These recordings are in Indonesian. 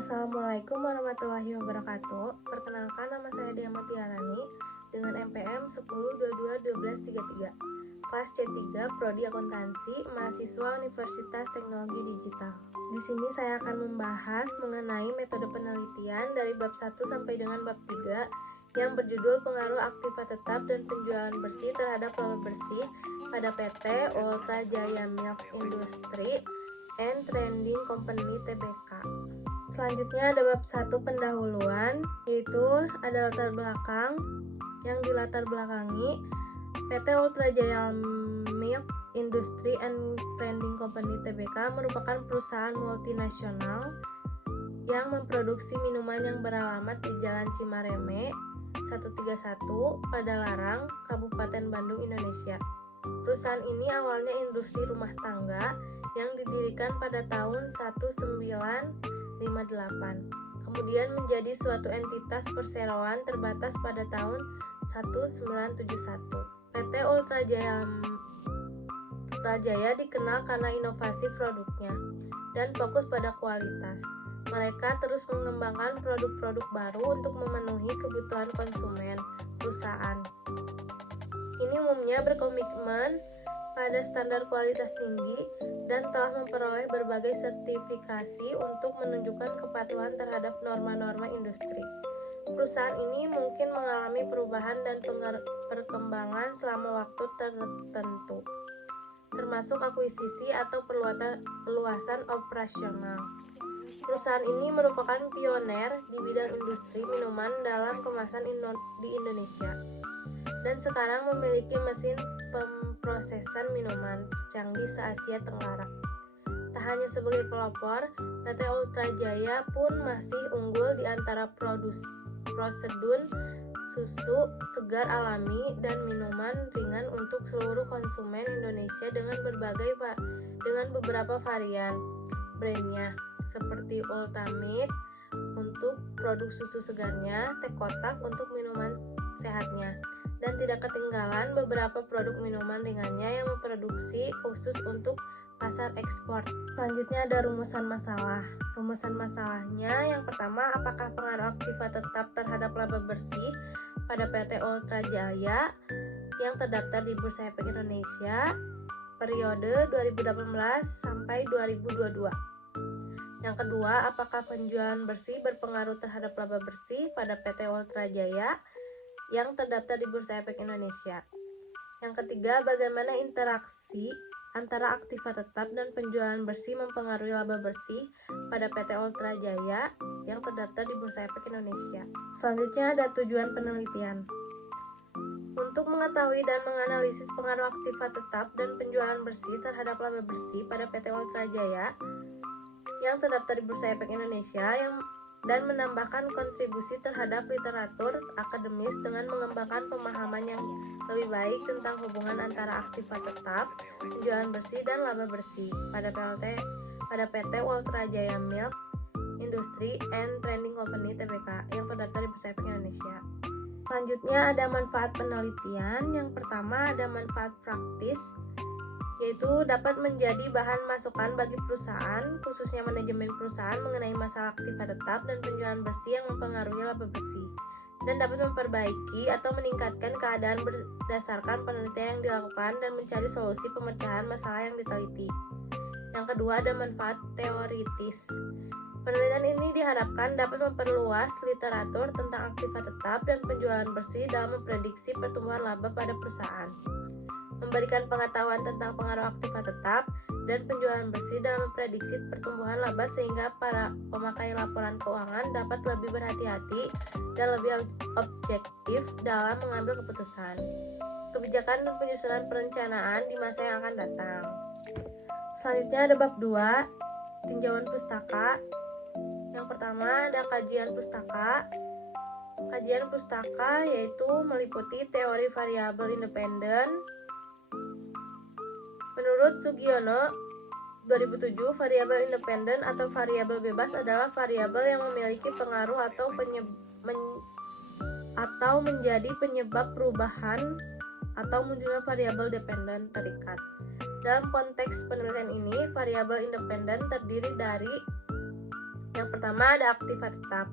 Assalamualaikum warahmatullahi wabarakatuh. Perkenalkan, nama saya Diama Tiarani dengan NPM 10221233, kelas C3 Prodi Akuntansi, mahasiswa Universitas Teknologi Digital. Di sini saya akan membahas mengenai metode penelitian dari bab 1 sampai dengan bab 3 yang berjudul pengaruh aktiva tetap dan penjualan bersih terhadap laba bersih pada PT Ultra Jaya Milk Industry and Trading Company Tbk. Selanjutnya ada bab 1 pendahuluan, yaitu ada latar belakang yang dilatar belakangi PT Ultra Jaya Milk Industry and Trading Company Tbk merupakan perusahaan multinasional yang memproduksi minuman yang beralamat di Jalan Cimareme 131 Padalarang, Kabupaten Bandung, Indonesia. Perusahaan ini awalnya industri rumah tangga yang didirikan pada tahun 1958, kemudian menjadi suatu entitas perseroan terbatas pada tahun 1971. PT Ultra Jaya dikenal karena inovasi produknya dan fokus pada kualitas. Mereka terus mengembangkan produk-produk baru untuk memenuhi kebutuhan konsumen perusahaan. Ini umumnya berkomitmen pada standar kualitas tinggi dan telah memperoleh berbagai sertifikasi untuk menunjukkan kepatuhan terhadap norma-norma industri. Perusahaan ini mungkin mengalami perubahan dan perkembangan selama waktu tertentu, termasuk akuisisi atau perluasan operasional. Perusahaan ini merupakan pioner di bidang industri minuman dalam kemasan di Indonesia dan sekarang memiliki mesin pemrosesan minuman canggih se-Asia Tenggara. Tak hanya sebagai pelopor, PT Ultra Jaya pun masih unggul di antara prosedur susu segar alami dan minuman ringan untuk seluruh konsumen Indonesia dengan beberapa varian brandnya seperti Ultamate untuk produk susu segarnya, teh kotak untuk minuman sehatnya, dan tidak ketinggalan beberapa produk minuman ringannya yang memproduksi khusus untuk pasar ekspor. Selanjutnya ada rumusan masalah. Rumusan masalahnya yang pertama, apakah pengaruh aktiva tetap terhadap laba bersih pada PT Ultra Jaya yang terdaftar di Bursa Efek Indonesia periode 2018 sampai 2022. Yang kedua, apakah penjualan bersih berpengaruh terhadap laba bersih pada PT Ultra Jaya yang terdaftar di Bursa Efek Indonesia. Yang ketiga, bagaimana interaksi antara aktiva tetap dan penjualan bersih mempengaruhi laba bersih pada PT Ultra Jaya yang terdaftar di Bursa Efek Indonesia. Selanjutnya ada tujuan penelitian. Untuk mengetahui dan menganalisis pengaruh aktiva tetap dan penjualan bersih terhadap laba bersih pada PT Ultra Jaya yang terdaftar di Bursa Efek Indonesia dan menambahkan kontribusi terhadap literatur akademis dengan mengembangkan pemahaman yang lebih baik tentang hubungan antara aktiva tetap, penjualan bersih, dan laba bersih pada PT Ultra Jaya Milk Industry and Trading Company Tbk yang terdaftar di Bursa Efek Indonesia. Selanjutnya ada manfaat penelitian. Yang pertama ada manfaat praktis, yaitu dapat menjadi bahan masukan bagi perusahaan, khususnya manajemen perusahaan mengenai masalah aktiva tetap dan penjualan bersih yang mempengaruhi laba bersih, dan dapat memperbaiki atau meningkatkan keadaan berdasarkan penelitian yang dilakukan dan mencari solusi pemecahan masalah yang diteliti. Yang kedua ada manfaat teoritis. Penelitian ini diharapkan dapat memperluas literatur tentang aktiva tetap dan penjualan bersih dalam memprediksi pertumbuhan laba pada perusahaan, memberikan pengetahuan tentang pengaruh aktiva tetap dan penjualan bersih dalam memprediksi pertumbuhan laba sehingga para pemakai laporan keuangan dapat lebih berhati-hati dan lebih objektif dalam mengambil keputusan, kebijakan dan penyusunan perencanaan di masa yang akan datang. Selanjutnya ada bab 2, tinjauan pustaka. Yang pertama ada kajian pustaka. Kajian pustaka yaitu meliputi teori variabel independen. Menurut Sugiono 2007, variabel independen atau variabel bebas adalah variabel yang memiliki pengaruh atau menjadi penyebab perubahan atau munculnya variabel dependen terikat. Dalam konteks penelitian ini, variabel independen terdiri dari Yang pertama ada aktiva tetap.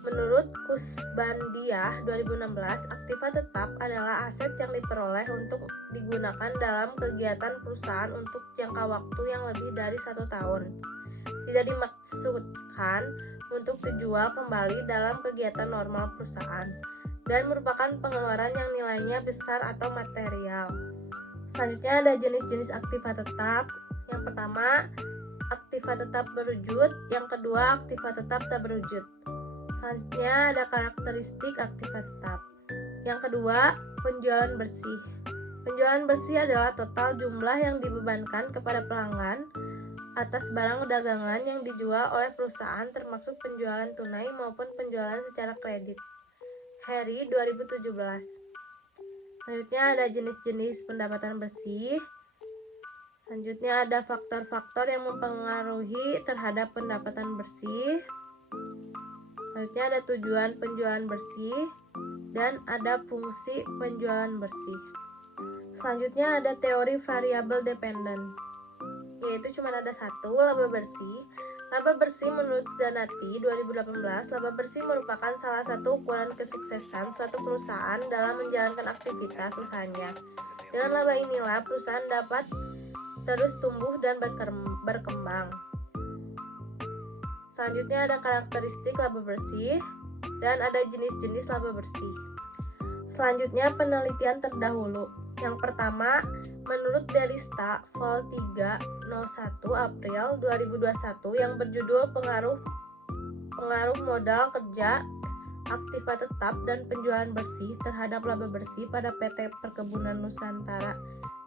Menurut Kusbandiah 2016, aktiva tetap adalah aset yang diperoleh untuk digunakan dalam kegiatan perusahaan untuk jangka waktu yang lebih dari 1 tahun. Tidak dimaksudkan untuk dijual kembali dalam kegiatan normal perusahaan dan merupakan pengeluaran yang nilainya besar atau material. Selanjutnya ada jenis-jenis aktiva tetap. Yang pertama, aktiva tetap berwujud. Yang kedua, aktiva tetap tak berwujud. Selanjutnya ada karakteristik aktiva tetap. Yang kedua, penjualan bersih. Penjualan bersih adalah total jumlah yang dibebankan kepada pelanggan atas barang dagangan yang dijual oleh perusahaan, termasuk penjualan tunai maupun penjualan secara kredit. Harry 2017. Selanjutnya ada jenis-jenis pendapatan bersih. Selanjutnya ada faktor-faktor yang mempengaruhi terhadap pendapatan bersih. Selanjutnya ada tujuan penjualan bersih dan ada fungsi penjualan bersih. Selanjutnya ada teori variabel dependent, yaitu cuma ada satu, laba bersih. Laba bersih menurut Zanati 2018, laba bersih merupakan salah satu ukuran kesuksesan suatu perusahaan dalam menjalankan aktivitas usahanya. Dengan laba inilah perusahaan dapat terus tumbuh dan berkembang. Selanjutnya ada karakteristik laba bersih dan ada jenis-jenis laba bersih. Selanjutnya penelitian terdahulu. Yang pertama, menurut Derista Vol 3 01 April 2021 yang berjudul pengaruh modal kerja, aktiva tetap dan penjualan bersih terhadap laba bersih pada PT Perkebunan Nusantara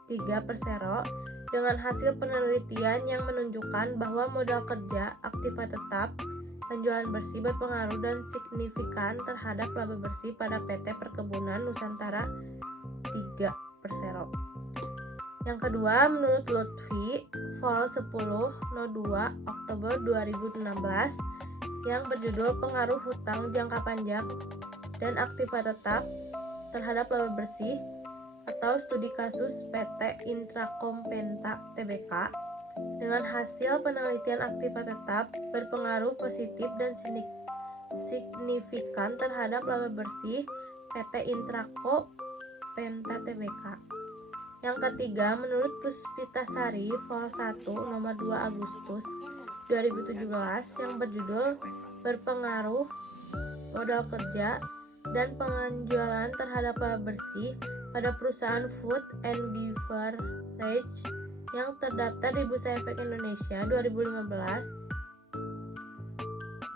3 Persero, dengan hasil penelitian yang menunjukkan bahwa modal kerja, aktiva tetap, penjualan bersih berpengaruh dan signifikan terhadap laba bersih pada PT Perkebunan Nusantara 3 Persero. Yang kedua, menurut Lutfi Vol 10/02 Oktober 2016 yang berjudul pengaruh hutang jangka panjang dan aktiva tetap terhadap laba bersih atau studi kasus PT Intrakompenta Tbk, dengan hasil penelitian aktiva tetap berpengaruh positif dan signifikan terhadap laba bersih PT Intrakompenta Tbk. Yang ketiga, menurut Puspitasari Vol 1 nomor 2 Agustus 2017 yang berjudul berpengaruh modal kerja dan penjualan terhadap laba bersih pada perusahaan food and beverage yang terdaftar di Bursa Efek Indonesia 2015,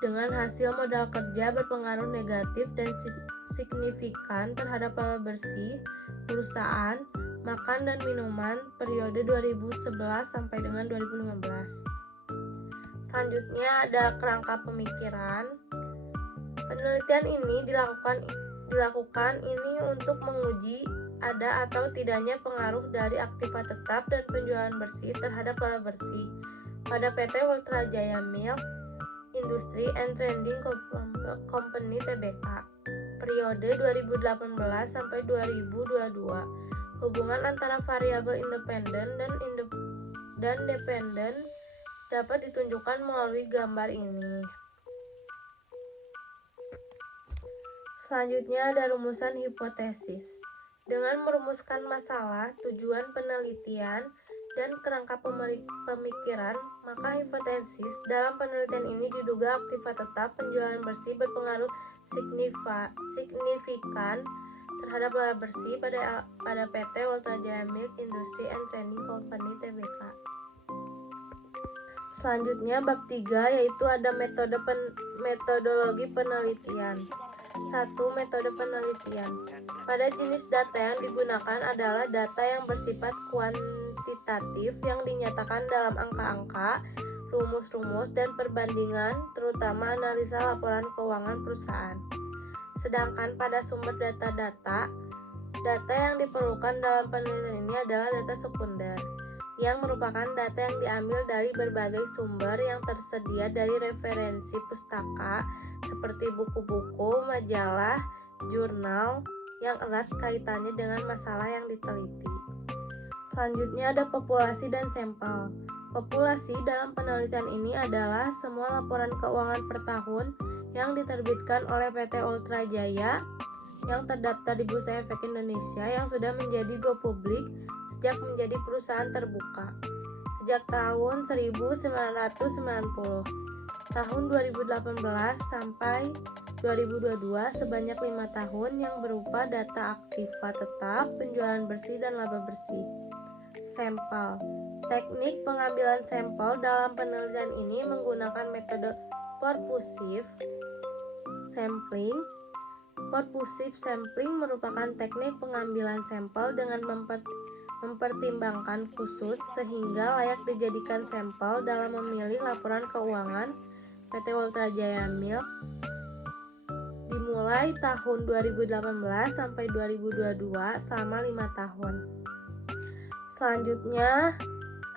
dengan hasil modal kerja berpengaruh negatif dan signifikan terhadap laba bersih perusahaan makan dan minuman periode 2011 sampai dengan 2015. Selanjutnya ada kerangka pemikiran. Penelitian ini dilakukan ini untuk menguji ada atau tidaknya pengaruh dari aktiva tetap dan penjualan bersih terhadap laba bersih pada PT Ultrajaya Milk Industry and Trading Company Tbk periode 2018 sampai 2022. Hubungan antara variabel independen dan dependen dapat ditunjukkan melalui gambar ini. Selanjutnya ada rumusan hipotesis. Dengan merumuskan masalah, tujuan penelitian, dan kerangka pemikiran, maka hipotesis dalam penelitian ini diduga aktiva tetap penjualan bersih berpengaruh signifikan terhadap laba bersih pada PT Ultrajaya Milk Industry and Trading Company Tbk. Selanjutnya bab 3, yaitu ada metodologi penelitian. 1. Metode penelitian. Pada jenis data yang digunakan adalah data yang bersifat kuantitatif yang dinyatakan dalam angka-angka, rumus-rumus, dan perbandingan, terutama analisa laporan keuangan perusahaan. Sedangkan pada sumber data yang diperlukan dalam penelitian ini adalah data sekunder, yang merupakan data yang diambil dari berbagai sumber yang tersedia dari referensi pustaka seperti buku-buku, majalah, jurnal yang erat kaitannya dengan masalah yang diteliti. Selanjutnya ada populasi dan sampel. Populasi dalam penelitian ini adalah semua laporan keuangan per tahun yang diterbitkan oleh PT Ultra Jaya yang terdaftar di Bursa Efek Indonesia yang sudah menjadi go publik sejak menjadi perusahaan terbuka sejak tahun 1990. Tahun 2018 sampai 2022 sebanyak 5 tahun yang berupa data aktiva tetap, penjualan bersih dan laba bersih. Sampel. Teknik pengambilan sampel dalam penelitian ini menggunakan metode purposive sampling. Purposive sampling merupakan teknik pengambilan sampel dengan mempertimbangkan khusus sehingga layak dijadikan sampel dalam memilih laporan keuangan PT Ultra Jaya Milk dimulai tahun 2018 sampai 2022 selama 5 tahun. Selanjutnya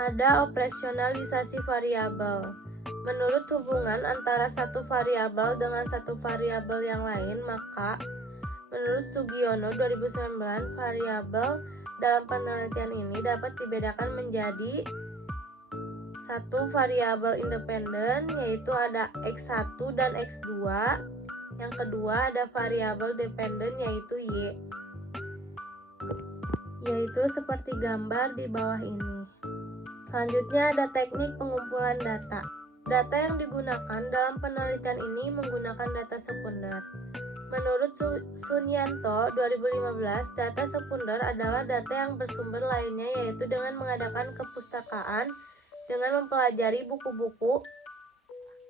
ada operasionalisasi variabel. Menurut hubungan antara satu variabel dengan satu variabel yang lain, maka menurut Sugiono 2009 variabel dalam penelitian ini dapat dibedakan menjadi satu variabel independen, yaitu ada X1 dan X2. Yang kedua ada variabel dependen, yaitu Y, yaitu seperti gambar di bawah ini. Selanjutnya ada teknik pengumpulan data. Data yang digunakan dalam penelitian ini menggunakan data sekunder. Menurut Sunyanto 2015, data sekunder adalah data yang bersumber lainnya, yaitu dengan mengadakan kepustakaan, dengan mempelajari buku-buku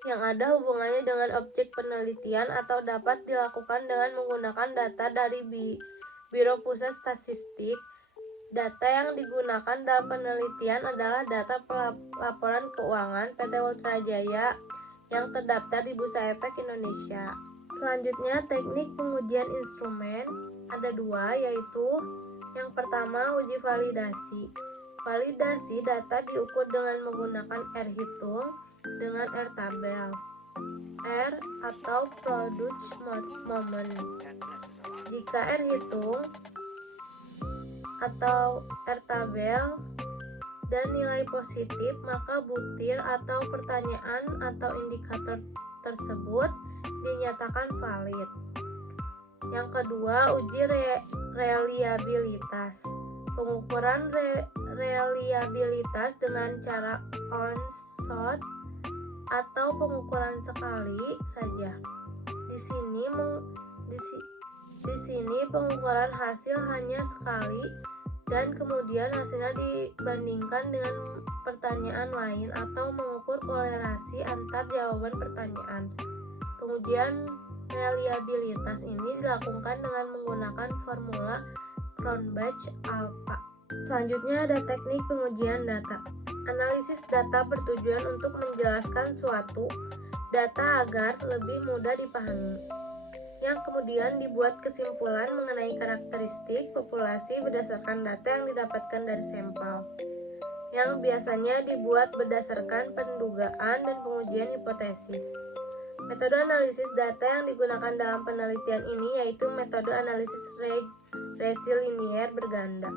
yang ada hubungannya dengan objek penelitian, atau dapat dilakukan dengan menggunakan data dari Biro Pusat Statistik. Data yang digunakan dalam penelitian adalah data laporan keuangan PT Ultra Jaya yang terdaftar di Bursa Efek Indonesia. Selanjutnya, teknik pengujian instrumen ada 2, yaitu yang pertama uji validasi. Validasi data diukur dengan menggunakan R-hitung dengan R-tabel. R atau produce moment. Jika R-hitung atau R-tabel dan nilai positif, maka butir atau pertanyaan atau indikator tersebut dinyatakan valid. Yang kedua, uji reliabilitas. Pengukuran reliabilitas dengan cara on-shot atau pengukuran sekali saja. Di sini pengukuran hasil hanya sekali dan kemudian hasilnya dibandingkan dengan pertanyaan lain atau mengukur kolerasi antar jawaban pertanyaan. Pengujian reliabilitas ini dilakukan dengan menggunakan formula Cronbach-Alpha. Selanjutnya ada teknik pengujian data. Analisis data bertujuan untuk menjelaskan suatu data agar lebih mudah dipahami, yang kemudian dibuat kesimpulan mengenai karakteristik populasi berdasarkan data yang didapatkan dari sampel, yang biasanya dibuat berdasarkan pendugaan dan pengujian hipotesis. Metode analisis data yang digunakan dalam penelitian ini yaitu metode analisis regresi linier berganda.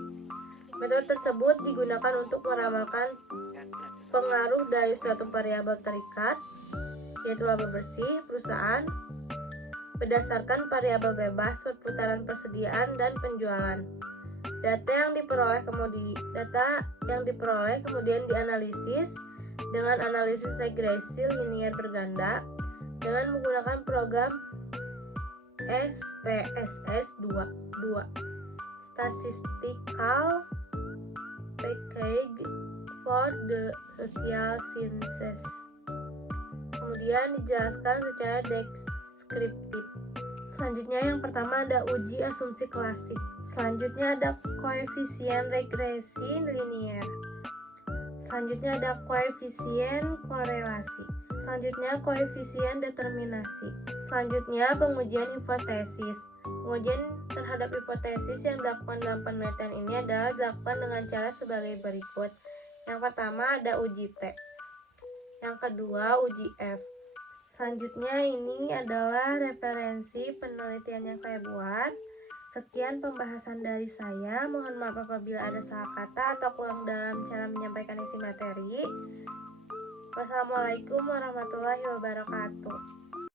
Metode tersebut digunakan untuk meramalkan pengaruh dari suatu variabel terikat, yaitu laba bersih perusahaan, berdasarkan variabel bebas, perputaran persediaan, dan penjualan. Data yang diperoleh kemudian dianalisis dengan analisis regresi linier berganda dengan menggunakan program SPSS 2 Statistical Package for the Social Sciences. Kemudian dijelaskan secara deskriptif. Selanjutnya yang pertama ada uji asumsi klasik. Selanjutnya ada koefisien regresi linier. Selanjutnya ada koefisien korelasi. Selanjutnya koefisien determinasi. Selanjutnya pengujian hipotesis. Pengujian terhadap hipotesis yang dilakukan dalam penelitian ini adalah dilakukan dengan cara sebagai berikut. Yang pertama ada uji T. Yang kedua uji F. Selanjutnya ini adalah referensi penelitian yang saya buat. Sekian pembahasan dari saya. Mohon maaf apabila ada salah kata atau kurang dalam cara menyampaikan isi materi. Wassalamualaikum warahmatullahi wabarakatuh.